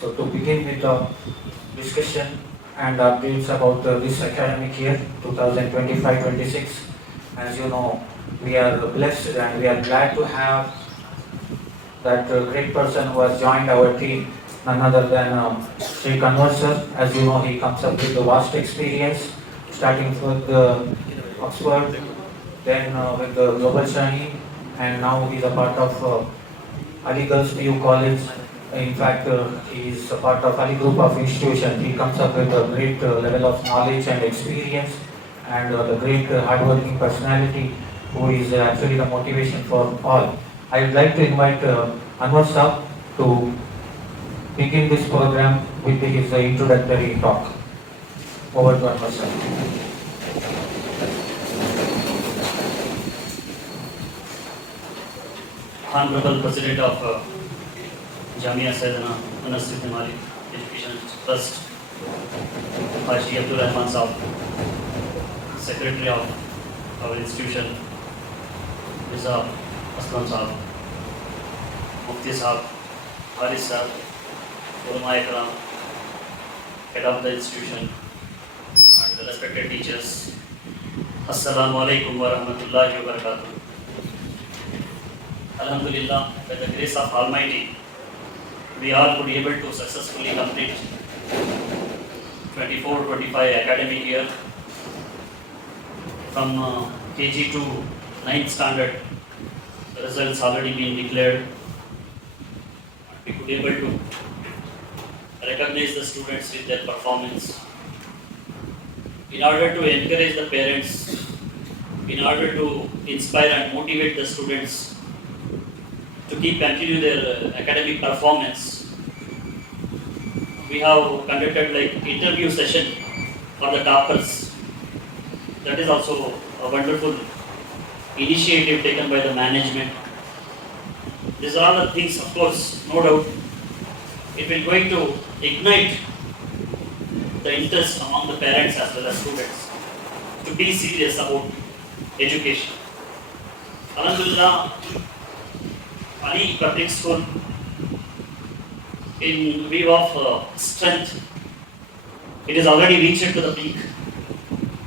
So to begin with the discussion and updates about this academic year 2025-26, as you know, we are blessed and we are glad to have that great person who has joined our team, none other than Sri Kanwar sir. As you know, he comes up with a vast experience, starting with Oxford, then with the Global Shani, and now he's a part of Ali Girls PU College. In fact, he is a part of Ali Group of Institutions. He comes up with a great level of knowledge and experience, and the great hardworking personality who is actually the motivation for all. I would like to invite Anwar Saab to begin this program with his introductory talk. Over to Anwar Saab. Honorable President of Jamia Sayyidina Anas Siddiq Malik Education Trust, Haji Abdul Rahman Saab, Secretary of our institution, Mirza Aslam Saab, Mufti Saab, Haris Saab, Ulama Ikram, Head of the institution, and the respected teachers. Assalamu alaikum wa rahmatullahi wa barakatuh. Alhamdulillah, by the grace of Almighty, we all could be able to successfully complete 24-25 academic year from KG to 9th standard. The results already been declared. We could be able to recognize the students with their performance. In order to encourage the parents, in order to inspire and motivate the students to continue their academic performance, we have conducted like interview session for the toppers. That is also a wonderful initiative taken by the management. These are all the things, of course, no doubt, it will going to ignite the interest among the parents as well as students to be serious about education. Alhamdulillah, Ali Public School, in view of strength, it is already reached to the peak,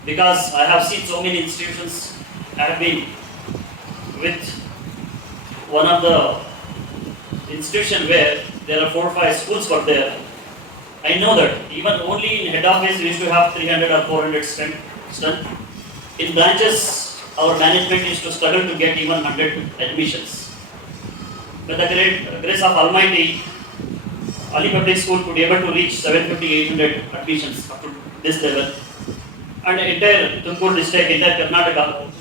because I have seen so many institutions. I have been with one of the institution where there are 4 or 5 schools were there. I know that even only in head office we used to have 300 or 400 strength. In branches, our management used to struggle to get even 100 admissions. With the grace of Almighty, Ali Public School could be able to reach 750-800 admissions up to this level. And entire Tumkur district, entire Karnataka,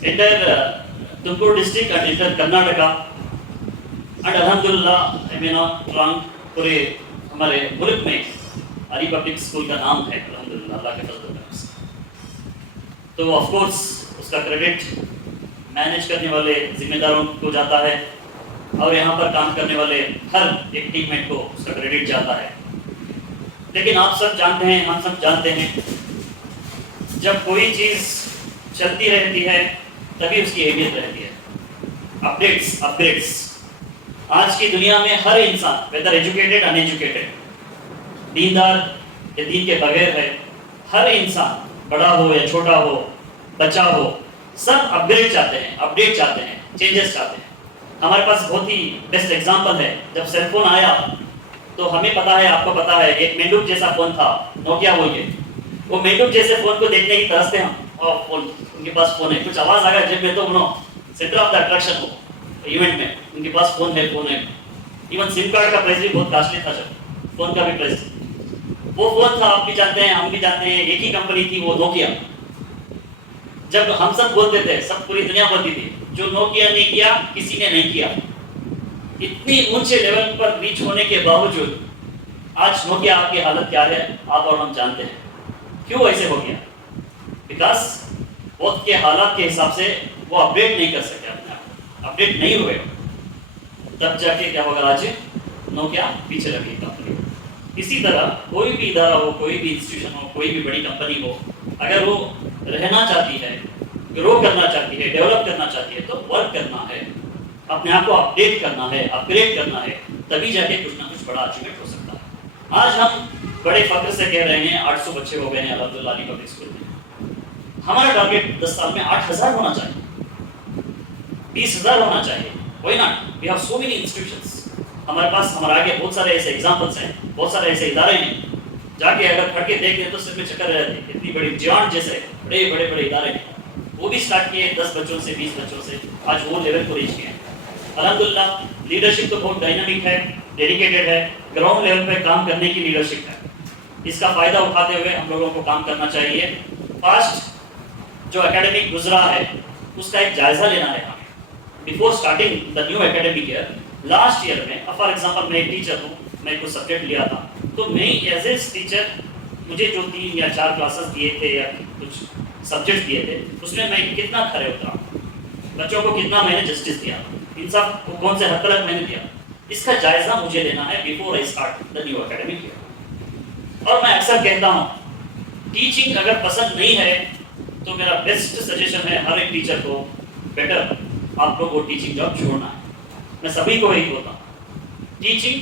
entire Tumkur district and entire Karnataka, and Alhamdulillah, I may not wrong, पूरे हमारे मुल्क में Ali Public School का नाम है, Alhamdulillah, अल्लाह के फज़ल से. तो of course उसका क्रेडिट मैनेज करने वाले जिम्मेदारों को जाता है, और यहाँ पर काम करने वाले हर एक टीममेट को उसका क्रेडिट जाता है. लेकिन आप सब जानते हैं, हम सब जानते हैं, जब कोई चीज़ चलती रहती है तभी उसकी अहमियत रहती है. अपडेट्स आज की दुनिया में हर इंसान, वेदर एजुकेटेड अनएजुकेटेड, दीनदार या दीन के बगैर है, हर इंसान, बड़ा हो या छोटा हो, बच्चा हो, सब अपग्रेड चाहते हैं, अपडेट चाहते हैं, चेंजेस चाहते हैं. हमारे पास बहुत ही बेस्ट एग्जांपल है. जब सेलफोन आया तो हमें पता है, आपको पता है, एक मेंढक जैसा फोन था, नोकिया बोलिए. वो मेंढक जैसे फोन को देखने की तरसते हम, और फोन, उनके पास फोन है, कुछ आवाज आ गया जेब में तो उन्होंने सेंटर ऑफ द अट्रैक्शन हो इवेंट में, उनके पास फोन है. इवन सिम कार्ड का प्राइस भी बहुत कॉस्टली था, सर फोन का भी प्राइस. वो फोन था, आप भी जानते हैं, हम भी जानते हैं, एक ही कंपनी थी, वो नोकिया. जब हम सब बोलते थे, सब पूरी दुनिया बोलती थी, जो नोकिया ने किया किसी ने नहीं किया. इतनी ऊंचे लेवल पर रीच होने के बावजूद आज नोकिया की हालत क्या है आप और हम जानते हैं. क्यों ऐसे हो गया? बिकॉज वक्त के हालात के हिसाब से वो अपडेट नहीं कर सके, अपने आप अपडेट नहीं हुए, तब जाके क्या होगा, आज नोकिया पीछे लगी कंपनी. इसी तरह कोई भी इदारा हो, कोई भी इंस्टीट्यूशन हो, कोई भी बड़ी कंपनी हो, अगर वो रहना चाहती है, ग्रो करना चाहती है, डेवलप करना चाहती है, तो वर्क करना है. अपने आप को अपडेट करना है, अपग्रेड करना है, तभी जाके कुछ ना कुछ बड़ा अचीवमेंट हो सकता है। आज हम बड़े फख्र से कह रहे हैं 800 बच्चे हो गए हैं अल्हम्दुलिल्लाह अली पब्लिक स्कूल में। हमारा टारगेट 10 साल में 8000 होना चाहिए, 20000 होना चाहिए। Why not? We have so many institutions. हमारे पास, हमारे आगे बहुत सारे ऐसे एग्जांपल्स हैं, बहुत सारे ऐसे इदारे हैं, जाके अगर खड़ के देख लें तो सिर में चक्कर आ जाते हैं। इतनी बड़ी जियांट जैसे बड़े बड़े बड़े इदारे हैं, वो भी स्टार्ट किए 10 बच्चों से, 20 बच्चों से, आज वो लेवल को रीच किए हैं। अल्हम्दुलिल्लाह लीडरशिप तो बहुत डायनामिक है, डेडिकेटेड है, ग्राउंड लेवल पे काम करने की लीडरशिप है। इसका फायदा उठाते हुए हम लोगों को काम करना चाहिए। पास्ट जो एकेडमिक गुजरा है उसका एक जायजा लेना है हमें before starting the new academic year. Last year में फॉर एग्जांपल मैं एक टीचर हूँ, मैं कुछ सब्जेक्ट लिया था, तो मैं एज ए टीचर मुझे जो 3 या 4 क्लासेस दिए थे या कुछ सब्जेक्ट दिए थे, उसमें मैं कितना खरे उतरा, बच्चों को कितना मैंने जस्टिस दिया, इन सब को कौन से हद तक मैंने दिया, इसका जायजा मुझे लेना है before I start the new academic year. और मैं अक्सर कहता हूँ टीचिंग अगर पसंद नहीं है तो मेरा बेस्ट सजेशन है हर एक टीचर को, बेटर आप लोग वो टीचिंग जॉब छोड़ना है। मैं सभी को यही बोलता हूँ, टीचिंग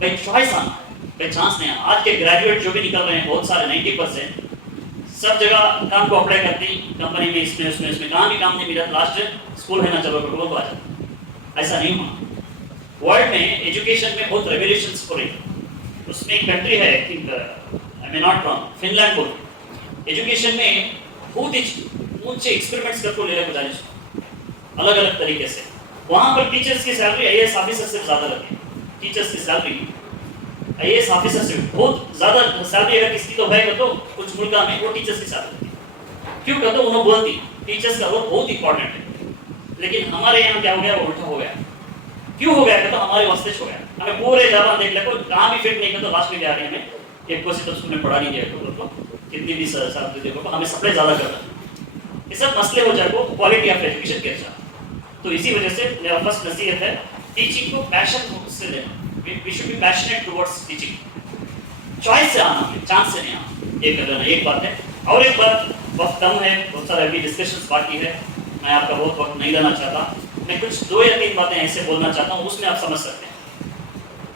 बाई चॉइस आना है, बाई चांस नहीं आना। आज के ग्रेजुएट जो भी निकल रहे हैं बहुत सारे 90% सब जगह काम को अप्लाई करते हैं, कंपनी में इसमें उसमें उसमें कहाँ भी काम नहीं मिला, लास्ट स्कूल है ना चलो पेट्रोल को आ जाता। ऐसा नहीं होना। वर्ल्ड में एजुकेशन में बहुत रेवोल्यूशंस हो रही है। उसमें एक कंट्री है, I think I may not wrong, Finland को एजुकेशन में बहुत ही ऊंचे एक्सपेरिमेंट्स करके ले रहे हैं अलग अलग तरीके से। वहाँ पर टीचर्स की सैलरी आईएएस ऑफिसर से ज़्यादा लगती है। टीचर्स की सैलरी आईएएस ऑफिसर से बहुत ज़्यादा सैलरी अगर किसी तो है तो कुछ मुल्क में वो टीचर्स की सैलरी लगती है। क्यों कहते उन्होंने बोलती टीचर्स का रोल बहुत इंपॉर्टेंट है, लेकिन हमारे यहाँ क्या हो गया, वो उल्टा हो गया। क्यों हो गया कहते हमारे वास्ते हो गया। हमें पूरे जवान देख ले कहाँ भी फिट नहीं करते, लास्ट में क्या आ रही है हमें एक कोई तो स्कूल में पढ़ा नहीं दिया तो कितनी भी सैलरी देखो हमें सप्लाई ज़्यादा करना है। ये सब मसले हो जाए को क्वालिटी ऑफ एजुकेशन के साथ। तो इसी वजह से मेरा फर्स्ट नसीहत है टीचिंग को पैशन से लेना। We should be passionate towards teaching, choice से आना, चांस से नहीं आना। ये कर लेना एक बात है। और एक बात, वक्त कम है, बहुत सारे अभी डिस्कशंस बाकी है, मैं आपका बहुत वक्त नहीं लेना चाहता। मैं कुछ 2 या 3 बातें ऐसे बोलना चाहता हूँ, उसमें आप समझ सकते हैं।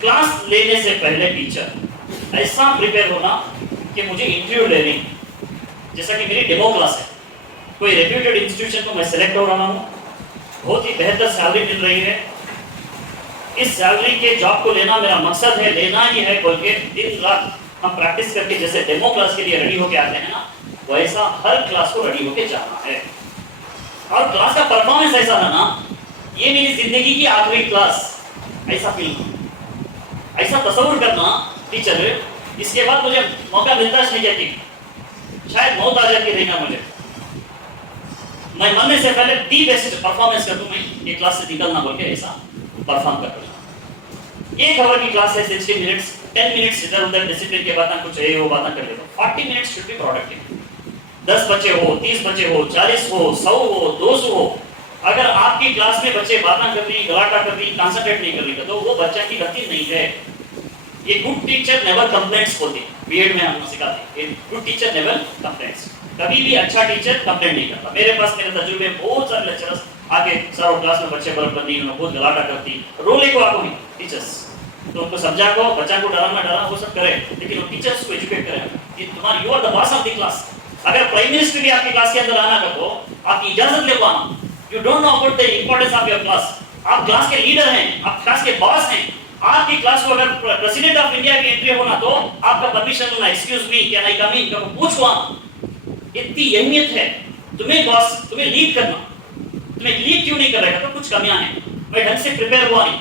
क्लास लेने से पहले टीचर ऐसा प्रिपेयर होना कि मुझे इंटरव्यू ले रही, जैसा कि मेरी डेमो क्लास है, कोई रेप्यूटेड इंस्टीट्यूशन को मैं सेलेक्ट हो रहा हूँ, बहुत ही बेहतर सैलरी मिल रही है, इस सैलरी के जॉब को लेना मेरा मकसद है, लेना ही है बोल के दिन रात हम प्रैक्टिस करके जैसे डेमो क्लास के लिए रेडी होके आते हैं ना, वैसा हर क्लास को रेडी होके जाना है। और क्लास का परफॉर्मेंस ऐसा रहना, ये मेरी जिंदगी की आखिरी क्लास, ऐसा फील करना, ऐसा तस्वीर करना टीचर, इसके बाद मुझे मौका मिलता है नहीं कि शायद मौत आ जाती रहेगा मुझे, मैं मरने से पहले दी बेस्ट परफॉर्मेंस कर दूं, मैं ये क्लास से निकलना बोल के ऐसा परफॉर्म कर दूं। 1 आवर की क्लास है, 60 मिनट्स, 10 मिनट्स इधर उधर डिसिप्लिन के बातें कुछ है वो बातें कर लेते, 40 मिनट्स शुड बी प्रोडक्टिव। 10 बच्चे हो, 30 बच्चे हो, 40 हो, 100 हो, 200 हो, अगर आपकी क्लास में बच्चे बातें कर रही, गलाटा कर रही, कंसंट्रेट नहीं कर रही, तो वो बच्चा की गलती नहीं है। ये गुड टीचर नेवर कंप्लेंट्स होती, बीएड में हम सिखाते हैं, गुड टीचर नेवर कंप्लेंट्स। कभी भी अच्छा टीचर कंप्लेंट नहीं करता। मेरे पास मेरे तजुर्बे बहुत सारे लेक्चरर्स आके सर क्लास में बच्चे बराबर नहीं, उन्होंने बहुत गलाटा करती, रोले को आपको नहीं टीचर्स, तो उनको समझा को, बच्चा को डरा वो सब करे, लेकिन वो टीचर्स को एजुकेट करें कि तुम्हारी you are the boss of the class. अगर प्राइम मिनिस्टर भी आपकी क्लास के अंदर आना कर तो आपकी इजाजत ले पाना, you don't know about the importance of your class, आप क्लास के लीडर हैं, आप क्लास के बॉस हैं, आपकी क्लास को अगर प्रेसिडेंट ऑफ इंडिया की एंट्री होना तो आपका परमिशन लेना, एक्सक्यूज मी कैन आई कम इन, पूछो आना। इतनी अहमियत है तुम्हें बॉस, तुम्हें लीड करना, तुम्हें लीड क्यों नहीं कर रहा है, तो कुछ कमियां हैं, मैं ढंग से प्रिपेयर हुआ नहीं,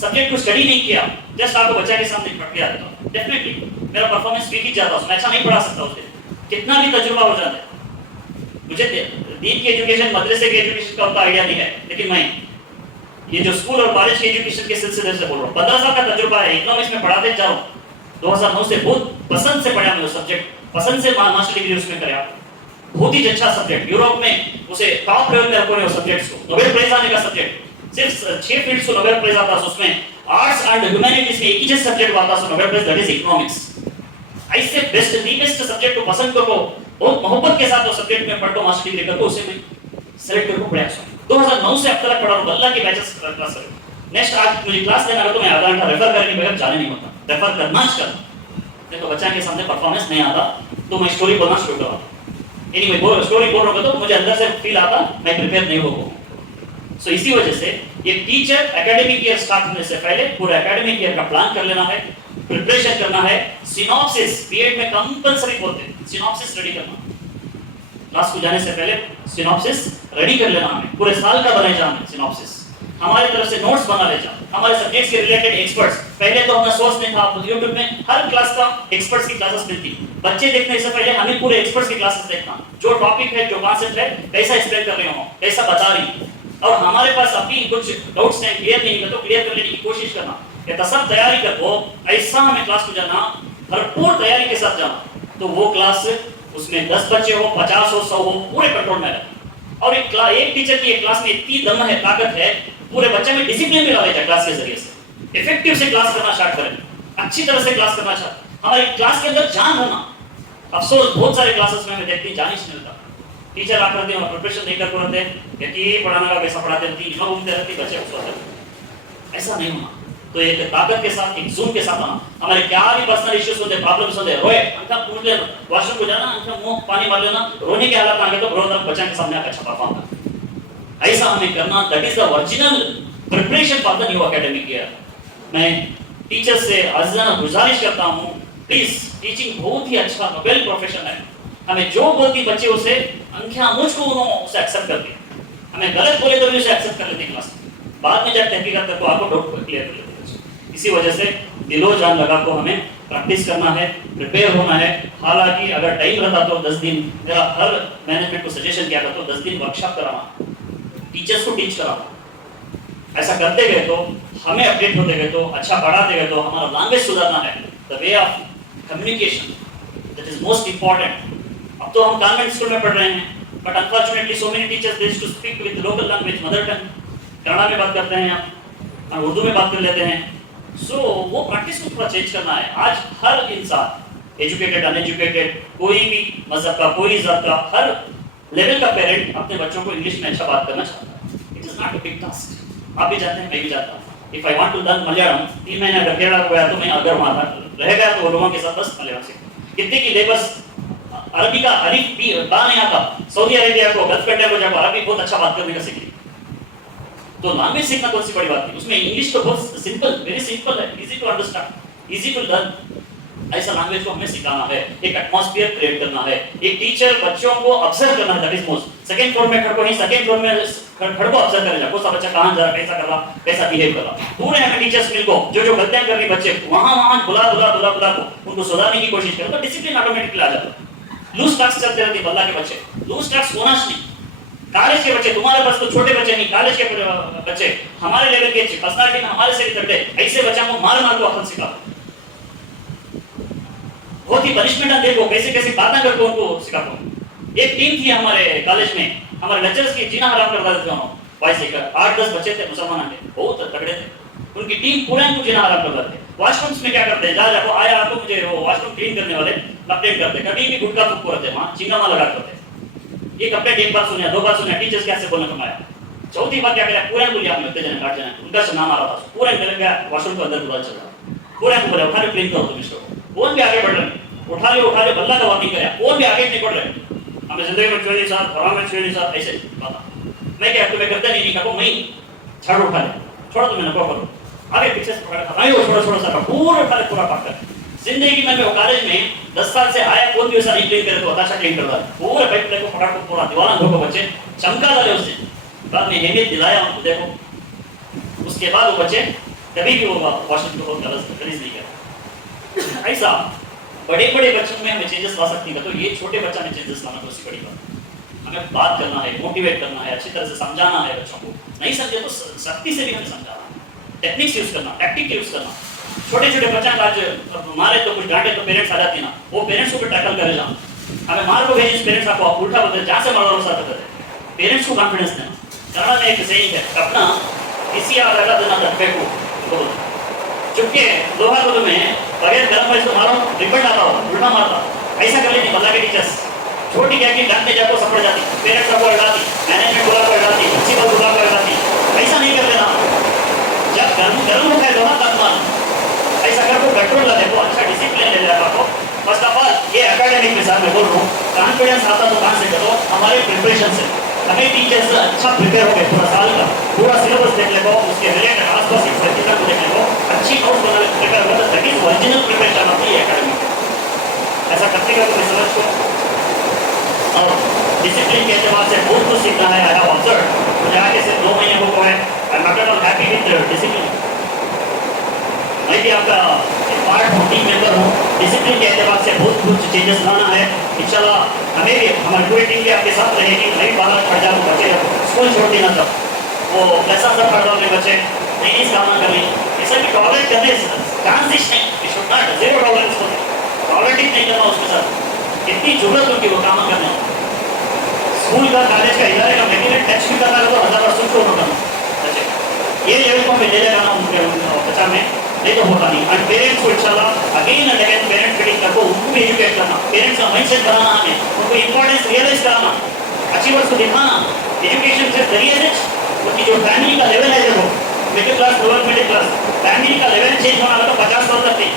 सब्जेक्ट को स्टडी नहीं किया, जस्ट आपको बच्चा के सामने पढ़ के आता हूं, डेफिनेटली मेरा परफॉर्मेंस वीक ही जाता, मैं अच्छा नहीं पढ़ा सकता उसके, कितना भी तजुर्बा हो जाता है। मुझे दीन की एजुकेशन, मदरसे की एजुकेशन का उतना आइडिया नहीं है, लेकिन मैं ये जो स्कूल और कॉलेज की एजुकेशन के सिलसिले से बोल रहा हूँ, 15 साल का तजुर्बा है, इकोनॉमिक्स में पढ़ाते जा रहा हूँ, 2009 से बहुत पसंद से पढ़ा मैं वो सब्जेक्ट, पसंद से मास्टर डिग्री उसमें कराया, बहुत ही अच्छा सब्जेक्ट, यूरोप में उसे टॉप लेवल में रखो सब्जेक्ट्स को, नोबेल प्राइज आने का सब्जेक्ट, सिर्फ 6 फील्ड्स को नोबेल प्राइज आता है, उसमें आर्ट्स एंड ह्यूमैनिटीज में एक ही जैसा सब्जेक्ट आता है Nobel prize, that is economics. ऐसे बेस्ट दी बेस्ट सब्जेक्ट को पसंद करो, बहुत मोहब्बत के साथ वो सब्जेक्ट में पढ़ो, मास्टर डिग्री करो, उसे मैं सेलेक्ट करो प्रयास करो। 2009 से अब तक पढ़ा हूँ, अल्लाह की बैचेस क्लास करें। नेक्स्ट आज मुझे क्लास देना हो तो मैं आधा घंटा रेफर करके बगैर जाने नहीं होता, रेफर करना ही करना। देखो बच्चा के सामने परफॉर्मेंस नहीं आता तो मैं स्टोरी बोलना शुरू करता। एनीवे वो स्टोरी बोल रहा तो मुझे अंदर से फील आता मैं प्रिपेयर नहीं हो पाऊँ। सो इसी वजह से ये टीचर एकेडमिक ईयर स्टार्ट होने से पहले पूरा एकेडमिक ईयर का प्लान कर लेना है, प्रिपरेशन करना है। सिनॉप्सिस बीएड में कंपलसरी बोलते हैं, सिनॉप्सिस रेडी करना। क्लास को जाने से पहले सिनॉप्सिस रेडी कर लेना हमें, पूरे साल का बने जाना सिनॉप्सिस। हमारे तरफ से नोट्स बना ले जाओ, हमारे सब्जेक्ट्स के रिलेटेड एक्सपर्ट्स। पहले तो अपना सोर्स नहीं था, YouTube में हर क्लास का एक्सपर्ट्स की क्लासेस मिलती। बच्चे देखने से पहले हमें पूरे एक्सपर्ट्स की क्लासेस देखना, जो टॉपिक है, जो कॉन्सेप्ट है, कैसा एक्सप्लेन कर रहे हो, कैसा बता रही। और हमारे पास अपनी कुछ डाउट्स हैं, क्लियर नहीं है तो क्लियर कर लेने की कोशिश करना। ये सब तैयारी करो, ऐसा हमें क्लास को जाना, भरपूर तैयारी के साथ जाना, तो वो क्लास उसमें 10 बच्चे हो, 50 हो, 100 हो, पूरे कंट्रोल में रहे। और एक टीचर की एक क्लास में इतनी दम है, ताकत है, पूरे बच्चे में डिसिप्लिन भी लाए जाए क्लास के जरिए से। इफेक्टिव से क्लास करना स्टार्ट करें, अच्छी तरह से क्लास करना स्टार्ट। हमारी क्लास के अंदर जान होना। अफसोस बहुत सारे क्लासेस में हमें देखते हैं जान ही नहीं मिलता। टीचर आकर दे और प्रिपरेशन नहीं कर पाते, कि पढ़ाने का वैसा पढ़ाते रहती, इतना घूमते रहती, बच्चे उसको ऐसा नहीं होना। तो एक ताकत के साथ, एक जून के साथ आना। हमारे क्या भी पर्सनल इश्यूज होते, प्रॉब्लम्स होते, रोए अंका पूछ ले, वॉशरूम को जाना, अंका मुंह पानी मार लेना, रोने के हालात आ गए तो रो तब बच्चा के सामने आकर अच्छा परफॉर्म करना। ऐसा हमें करना, that is the original preparation for the new academic year. मैं टीचर से अज़ाना गुजारिश करता हूं, प्लीज टीचिंग बहुत ही अच्छा नोबेल प्रोफेशन है। हमें जो बोलती बच्चे उसे अंखियां मुझको उसे एक्सेप्ट करती, हमें गलत बोले तो भी उसे एक्सेप्ट कर लेते हैं क्लास में। बाद में जब तहकीकात करते तो आपको डाउट क्लियर कर लेते हैं। इसी वजह से दिलो जान लगा को हमें प्रैक्टिस करना है, प्रिपेयर होना है। हालांकि अगर टाइम रहता तो 10 दिन, मेरा हर मैनेजमेंट को सजेशन किया था तो 10 दिन वर्कशॉप कराना, टीचर्स को टीच कराना। ऐसा करते गए तो हमें अपडेट होते गए तो, अच्छा पढ़ाते गए तो हमारा लैंग्वेज सुधारना है। The way of communication that is most important. अब तो हम गवर्नमेंट स्कूल में पढ़ रहे हैं, but unfortunately so many teachers they to speak with local language, mother tongue. Kannada में बात करते हैं आप, उर्दू में बात कर लेते हैं। सो वो प्रैक्टिस को थोड़ा चेंज करना है। आज हर इंसान, एजुकेटेड अनएजुकेटेड, कोई भी मजहब का, कोई जात का, हर लेवल का पेरेंट अपने बच्चों को इंग्लिश में अच्छा बात करना चाहता है। It is not a big task. आप भी जानते हैं, मैं भी जानता हूँ। If I want to learn Malayalam, 3 महीने अगर केरला गया तो मैं अगर वहां रह गया तो लोगों के साथ बस मलयालम सीखूं। कितने की लेबस अरबी का अलिफ बी बा नहीं आता, सऊदी अरेबिया को, गल्फ कंट्री को जाकर अरबी बहुत अच्छा बात करने का सीख ली। तो लैंग्वेज सीखना कौन सी बड़ी बात है, उसमें इंग्लिश तो बहुत सिंपल, वेरी सिंपल है, easy to understand, easy to learn. ऐसा लैंग्वेज को हमें सिखाना है, एक एटमॉस्फेयर क्रिएट करना है। एक टीचर बच्चों को ऑब्जर्व करना है, that is most. Second floor में खड़ को नहीं, सेकंड फ्लोर में खड़ को ऑब्जर्व करेगा, कौन सा बच्चा कहां जा रहा, कैसा कर रहा, कैसा बिहेव कर रहा। पूरे हमें टीचर्स मिलको जो गलतियां कर रही बच्चे वहां बुला को उनको सुधारने की कोशिश करो, तो डिसिप्लिन ऑटोमेटिकली आ जाता है। लूज टैक्स चलते रहते हैं बल्ला के बच्चे, लूज टैक्स होना नहीं। कॉलेज के बच्चे, तुम्हारे पास तो छोटे बच्चे नहीं, कॉलेज के बच्चे हमारे लेवल के पर्सनालिटी में हमारे से भी तगड़े, ऐसे बच्चों को मार को अकल सिखा, बहुत ही पनिशमेंट देखो, कैसे कैसे बातें करके उनको सिखाता हूँ। एक टीम थी हमारे कॉलेज में, हमारे लेक्चरर्स की जीना हराम कर देते थे। बॉयज लेकर 8-10 बच्चे थे, मुसलमान थे, बहुत तगड़े थे। उनकी टीम पूरा को जीना हराम कर देते। वॉशरूम्स में क्या करते हैं, जाको आया आपको मुझे वो वॉशरूम क्लीन करने वाले कंप्लेंट करते, कभी भी गुटखा फूक करते, वहां चिंगामा लगा करते। ये कंप्लेंट एक बार सुना, 2 बार सुना, टीचर्स कैसे बोलने को आया। चौथी बार क्या किया, पूरा को लिया, होते जने काट जने उनका नाम आ रहा था, पूरा निकल गया वॉशरूम के अंदर बुला चल रहा, पूरा को बोला उठा ले क्लीन करो तुम इसको। कौन भी आगे बढ़ रहे, उठा ले बल्ला का वार्निंग कराया, कौन भी आगे नहीं बढ़ रहे। हमें जिंदगी में छुए नहीं साथ, हराम में छुए नहीं साथ, ऐसे बात। मैं क्या तुम्हें करता नहीं कहो, मैं झाड़ू उठा ले, छोड़ो तुम्हें नको करो, आगे पीछे से पकड़ा था, आयो छोड़ो सा पूरा उठा ले, पूरा पकड़। जिंदगी में मैं कॉलेज में 10 साल से आया, कोई भी ऐसा नहीं क्लीन करे तो अच्छा क्लीन करता, पूरे पाइप को पकड़ को पूरा दीवाना धोको, बच्चे चमका डाले उसने। बाद में अहमियत दिलाया उनको, देखो उसके बाद वो बच्चे कभी भी वो वॉशरूम को गलत नहीं किया। ऐसा बड़े बच्चों में हमें चेंजेस ला सकती है, तो ये छोटे बच्चा में चेंजेस लाना तो उसकी बड़ी बात। हमें बात करना है, मोटिवेट करना है, अच्छी तरह से समझाना है बच्चों को। नहीं समझे तो सख्ती से भी हमें समझाना है, टेक्निक्स यूज करना, टैक्टिक यूज करना। छोटे बच्चा आज मारे तो कुछ डांटे तो पेरेंट्स आ जाती ना, वो पेरेंट्स को भी टैकल करेगा। हमें मार को भेजिए, पेरेंट्स आपको उल्टा बोलते जहाँ से मारो साथ करते, पेरेंट्स को कॉन्फिडेंस देना। कन्नड़ा में एक सेइंग है, अपना किसी आ लगा देना धक्के को चुपके लोहा को तुम्हें बगैर गर्म में इसको मारो, रिबन आता हो, उल्टा मारता, ऐसा कर लेती बल्ला के टीचर्स। छोटी क्या कि डांटने जाको सपड़ जाती, पेरेंट्स को डालती, मैनेजमेंट को डालती, प्रिंसिपल को डालती। ऐसा नहीं कर लेना। जब गर्म होता है तो ना तब मानो। ऐसा कर को कंट्रोल ला देखो, अच्छा डिसिप्लिन ले लेगा आपको। फर्स्ट ऑफ ऑल ये एकेडमिक में साथ में बोल रहा हूँ, कॉन्फिडेंस आता तो कहाँ से करो, हमारे प्रिपरेशन से। हमें टीचर्स अच्छा प्रिपेयर हो गए पूरा साल का, पूरा सिलेबस देख लेको, उसके रिलेटेड आसपास एक सर्टिफिकेट को देख लेको, अच्छी नोट्स बना ले प्रिपेयर हो, तभी ओरिजिनल प्रिपरेशन होती है एकेडमिक। ऐसा करते का तो समझ को। और डिसिप्लिन के एतबार से बहुत कुछ सीखना है। आई हैव ऑब्जर्व, मुझे आगे से 2 महीने हो गए, I am not at all happy with discipline. मैं भी आपका पार्ट हूँ, टीम मेंबर हूँ। डिसिप्लिन के एतबार से बहुत कुछ चेंजेस लाना है इंशाल्लाह। हमें भी हमारी पूरी टीम भी आपके साथ रहेगी। मैं भी बाहर पढ़ जाऊँ, बच्चे स्कूल छोड़ देना तब वो कैसा सब पढ़ रहे बच्चे नहीं काम ना करें, ऐसा भी टॉलरेट करने चांसेस नहीं, शुड नॉट जीरो टॉलरेंस होते, टॉलरेट नहीं करना उसके साथ। कितनी जरूरत होगी वो काम करने। स्कूल का कॉलेज का इधर का मेटीरियल टच भी करना तो 1000% को होना अच्छा ये लेवल को मैं ले लेना उनके बच्चा में नहीं तो होता नहीं। एंड पेरेंट्स को इंशाल्लाह again and again parents meeting करके उनको भी एजुकेट करना, पेरेंट्स का माइंडसेट बनाना, हमें उनको इंपॉर्टेंस रियलाइज कराना, अचीवर्स को दिखाना। एजुकेशन सिर्फ जरिए से उनकी जो फैमिली का लेवल है, देखो middle class lower middle class family का लेवल चेंज होना लगा 50 साल तक नहीं।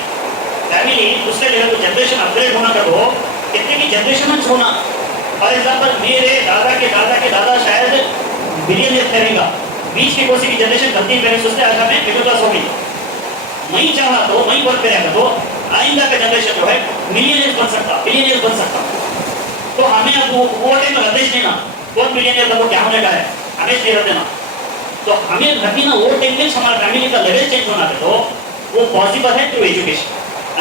फैमिली दूसरे लेवल को जनरेशन अपग्रेड होना का तो कितने की जनरेशन होना। फॉर एग्जाम्पल मेरे दादा के दादा शायद बिलियनियर ठहरेगा, बीच की कोसी की जनरेशन गलती पेरेंट्स उससे आज हमें मिडिल क्लास हो गई। मैं चाहा तो मैं वर्क करेगा तो आइंदा का जनरेशन जो है मिलियनियर बन सकता, बिलियनियर बन सकता। तो हमें अब वो टाइम में हदेश देना कौन मिलियनियर का वो क्या होने का है, हमें नहीं देना। तो हमें रखी ना वो टाइम में हमारा फैमिली का लेवल चेंज होना है, तो वो पॉसिबल है थ्रू एजुकेशन।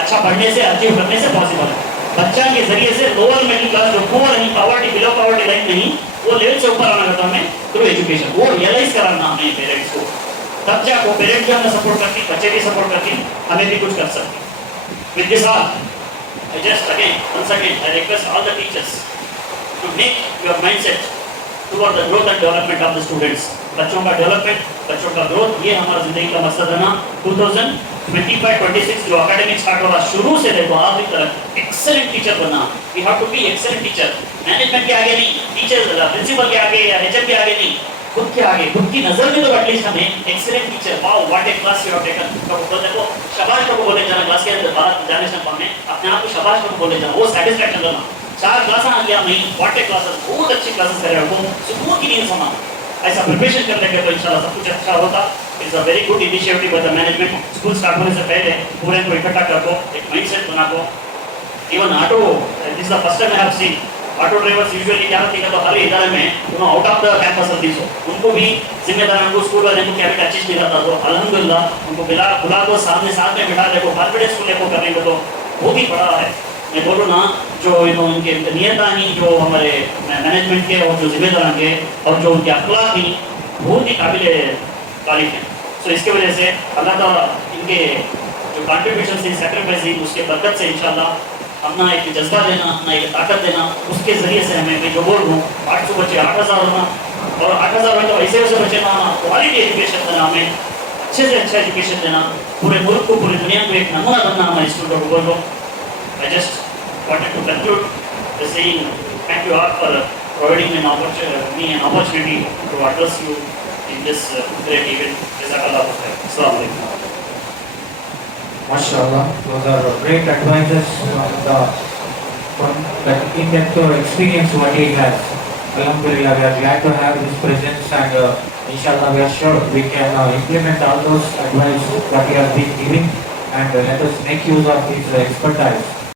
अच्छा पढ़ने से, अचीव करने से पॉसिबल है। बच्चा के जरिए से लोअर मिडिल क्लास जो पुअर नहीं, पॉवर्टी बिलो पॉवर्टी लाइन नहीं, वो लेवल से ऊपर आना करता हमें थ्रू एजुकेशन। वो रियलाइज कराना हमें पेरेंट्स को, तब जाको पेरेंट्स भी हमें सपोर्ट करती, बच्चे भी सपोर्ट करती, हमें भी कुछ कर सकते। With this all I just once again I request all the teachers to make your mindset toward the growth and development of the students. बच्चों का डेवलपमेंट, बच्चों का ग्रोथ, ये हमारा जिंदगी का मकसद है ना। 2025-26 जो एकेडमिक स्टार्ट होगा, शुरू से देखो आखिरी तक एक्सेलेंट टीचर बनना। We have to be excellent teacher. Management के आगे नहीं, टीचर प्रिंसिपल के आगे या एचएम के आगे नहीं, खुद के आगे, खुद की नजर में तो एटलीस्ट हमें excellent teacher, wow what A class you have taken. तो देखो शाबाश को बोले जाना, क्लास के अंदर बात जाने से पहले अपने आप को शाबाश को बोले जाना, वो सैटिस्फैक्शन करना। 4 क्लास आ गया नहीं, व्हाट ए क्लासेस, बहुत अच्छी क्लासेस कर रहे हो, सुकून की नींद सोना। ऐसा प्रिपरेशन कर लेंगे तो इंशाल्लाह सब कुछ अच्छा होता। It's a very good initiative by the management. School start होने से पहले पूरे को इकट्ठा कर दो, एक माइंडसेट बना दो। Even auto, this is the first time I have seen auto drivers usually क्या होती है तो हर इदारे में आउट ऑफ द कैंपस होती है, उनको भी जिम्मेदार उनको स्कूल वाले को कैबिनेट अचीव नहीं रहता। तो अल्हम्दुलिल्लाह उनको बुला को सामने साथ में बिठा देखो, कॉन्फिडेंस को लेको करने को तो बहुत ही बड़ा है। मैं बोलूँ ना जो उनके नियतानी जो हमारे मैनेजमेंट के और जो जिम्मेदार के और जो उनके अखलाक ही बहुत ही काबिल तारीफ है। सो इसके वजह से अल्लाह ताला इनके जो कॉन्ट्रीब्यूशन से सेक्रीफाइस उसके बरकत से इंशाल्लाह अपना एक जज्बा देना, अपना एक ताकत देना, उसके जरिए से हमें मैं जो बोल रहा हूँ 800 बच्चे 8000 होना और 8000 में तो ऐसे वैसे बच्चे ना आना, क्वालिटी एजुकेशन देना, हमें अच्छे से अच्छा एजुकेशन देना, पूरे मुल्क को पूरी दुनिया को एक नमूना बनना हमारे स्टूडेंटों को बोल रहा हूँ। I just wanted to conclude by saying thank you all for providing me an opportunity to address you in this great event. Jazakallah khair. Assalamu alaikum. MashaAllah, those are great advices from the in-depth experience what he has. Alhamdulillah, we are glad to have his presence and inshallah we are sure we can implement all those advice what he has been giving and let us make use of his expertise.